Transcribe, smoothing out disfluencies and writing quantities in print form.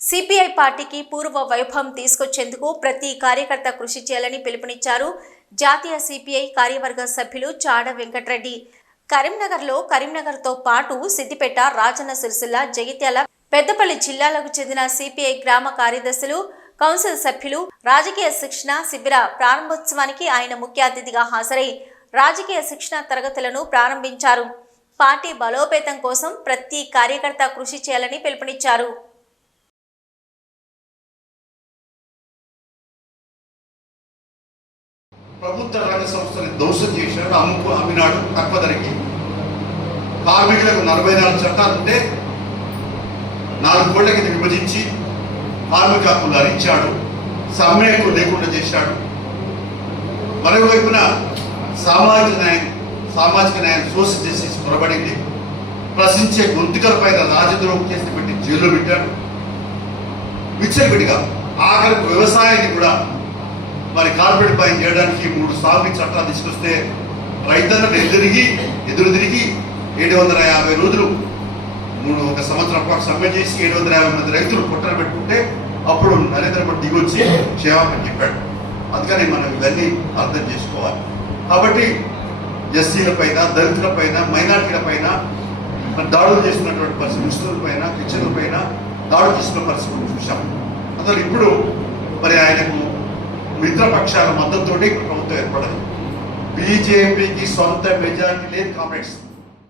CPI పార్టీకి పూర్వ వైభవం తీసుకొచ్చేందుకు ప్రతి కార్యకర్త కృషి చేయాలని పిలుపునిచ్చారు జాతీయ సిపిఐ కార్యవర్గ సభ్యులు చాడ వెంకటరెడ్డి. కరీంనగర్తో పాటు సిద్దిపేట, రాజన్న సిరిసిల్ల, జగిత్యాల, పెద్దపల్లి జిల్లాలకు చెందిన సిపిఐ గ్రామ కార్యదర్శులు, కౌన్సిల్ సభ్యులు రాజకీయ శిక్షణ శిబిర ప్రారంభోత్సవానికి ఆయన ముఖ్య అతిథిగా హాజరై రాజకీయ శిక్షణ తరగతులను ప్రారంభించారు. పార్టీ బలోపేతం కోసం ప్రతి కార్యకర్త కృషి చేయాలని పిలుపునిచ్చారు. ప్రభుత్వ రంగ సంస్థలు దోషం చేశాడు, అమ్మినాడు తక్కువ ధరకి. కార్మికులకు 44 చట్టాలు ఉంటే 4 కోట్ల కింద విభజించి కార్మిక హక్కులు హరించాడు, సమ్మె హక్కులు లేకుండా చేశాడు. మరోవైపున సామాజిక న్యాయం సోషల్ జస్టిస్ పొరబడింది. ప్రశ్నించే గొంతుకల పైన రాజద్రోహం కేసులు పెట్టి జైల్లో పెట్టాడు. విచ్చలవిడిగా ఆఖరికి వ్యవసాయాన్ని కూడా మరి కార్పొరేట్ పైన చేయడానికి 3 సాగు చట్టాలు తీసుకొస్తే రైతులను ఎదురు తిరిగి 750 రోజులు ఒక సంవత్సరం పాటు సమ్మె చేసి 750 మంది రైతులు పుట్టన పెట్టుకుంటే అప్పుడు నరేంద్ర మోడీ దిగొచ్చి క్షేమాన్ని చెప్పాడు. అందుకని మనం ఇవన్నీ అర్థం చేసుకోవాలి. కాబట్టి ఎస్సీల పైన, దళితుల పైన, మైనార్టీల పైన దాడులు చేస్తున్నటువంటి పరిస్థితి, ముస్లింల పైన, క్రిస్టియన్ల పైన దాడులు చేస్తున్న పరిస్థితులు చూసాం. అసలు ఇప్పుడు మరి ఆయనకు మిత్రపక్షాల మద్దతుతోటి ప్రభుత్వం ఏర్పడదు. బీజేపీకి సొంత మెజారిటీ లేదు కామ్రేడ్స్.